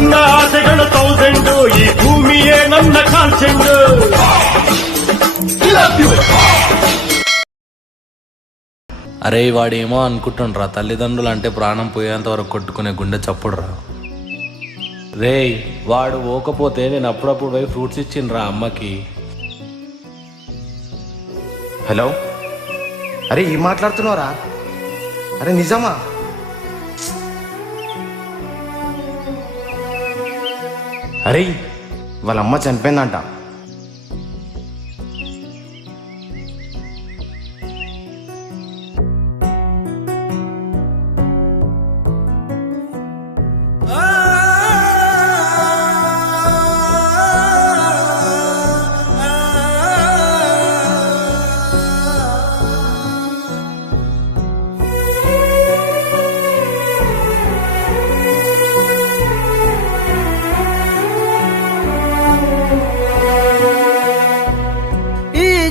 ನನ್ನ ಆಸೆಗಳ 1000 ಈ ಭೂಮಿಯೇ ನನ್ನ ಕಾಲ್ಚೆಂಡು. అరే వాడేమో అనుకుంటుండ్రా తల్లిదండ్రులు అంటే ప్రాణం పోయేంత వరకు కొట్టుకునే గుండె చప్పుడురా. రేయ్ వాడు పోకపోతే నేను అప్పుడప్పుడు పోయి ఫ్రూట్స్ ఇచ్చిండ్రా అమ్మకి. హలో, అరే ఏం మాట్లాడుతున్నావురా? అరే నిజమా? అరే వాళ్ళ అమ్మ చనిపోయిందంట.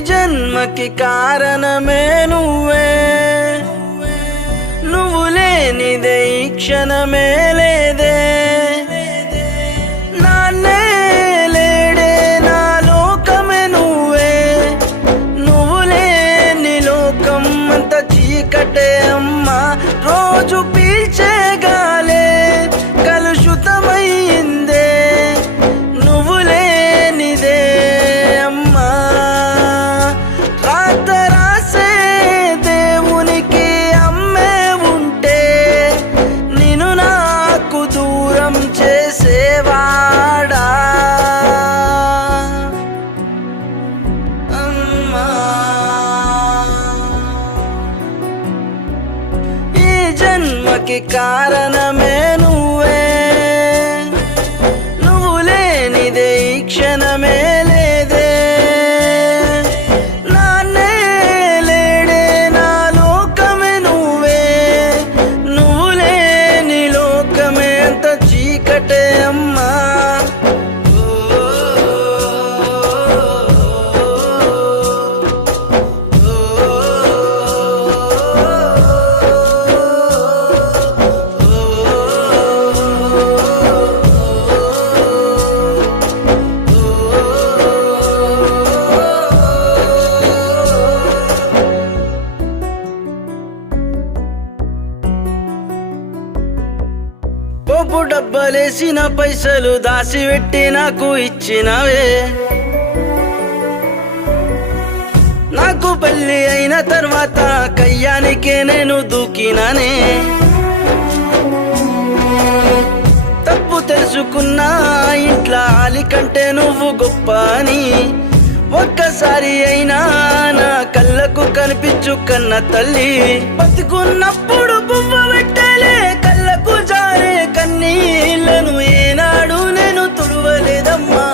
జన్మకి కారణమే నువ్వే, నువ్వు లేనిదే ఈ క్షణమే లేదే. నాన్నే లేడే నా లోకమే నువ్వే, నువ్వు లేని లోకం అంత చీకటే అమ్మా. రోజు పీల్చే గాలే కలుషితమైందే, నువ్వు లేనిదే అమ్మా. జన్మకి కారణమే నువ్వే, నువ్వు లేనిదే ఈ క్షణమే లేదే. నాన్నే లేడే నా లోకమే నువ్వే, నువ్వు లేని లోకమే అంత చీకటే అమ్మా. పోపు డబ్బలేసిన పైసలు దాసిపెట్టి నాకు ఇచ్చినవే. నాకు పెళ్ళి అయిన తర్వాత కయ్యానికే నేను దూకినానే. తప్పు తెలుసుకున్నా ఇంట్లో ఆలి కంటే నువ్వు గొప్ప అని. ఒక్కసారి అయినా నా కళ్ళకు కనిపించు కన్న తల్లి. బతుకున్నప్పుడు బువ్వ పెట్టలే కళ్ళకు జారే కన్నీళ్లను ఏనాడు నేను తుడవలేదమ్మా.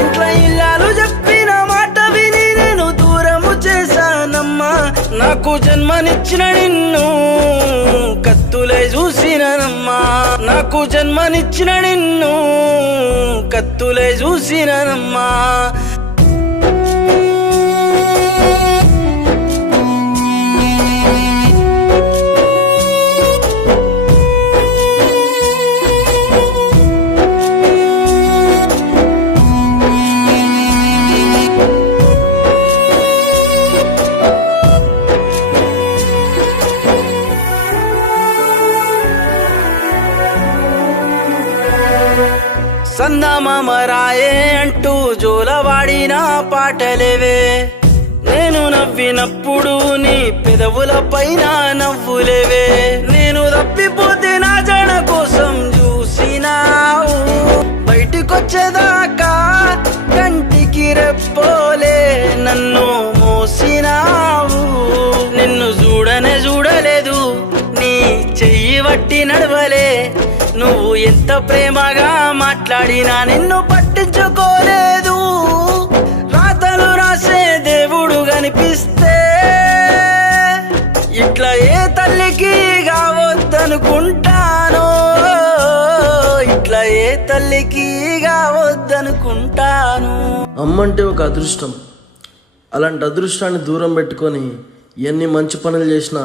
ఇంట్లో ఇల్లాలు చెప్పిన మాట విని నేను దూరము చేశానమ్మా. నాకు జన్మనిచ్చిన నిన్ను కత్తులై చూసినమ్మా. నాకు జన్మనిచ్చిన నిన్ను కత్తులై చూసినమ్మా. సందమామరాయే అంటూ జోలవాడిన పాటలేవే. నేను నవ్వినప్పుడు నీ పెదవుల పైన నవ్వులేవే. నేను తప్పిపోతే నా జడ కోసం చూసినావు. బయటికొచ్చేదాకా కంటికి రెప్పోలే నన్ను మోసినావు. నిన్ను చూడనే చూడలేదు, నీ చెయ్యి వట్టి నడవలే. నువ్వు ఎంత ప్రేమగా మాట్లాడినా నిన్ను పట్టించుకోలేదు. రాతలు రాసే దేవుడు కనిపిస్తే ఇట్లా ఏ తల్లికి కావద్దనుకుంటానో, ఇట్లా ఏ తల్లికి కావద్దనుకుంటాను. అమ్మంటే ఒక అదృష్టం. అలాంటి అదృష్టాన్ని దూరం పెట్టుకొని ఎన్ని మంచి పనులు చేసినా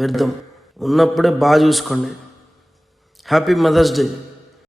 వ్యర్థం. ఉన్నప్పుడే బాగా చూసుకోండి. Happy mother's day.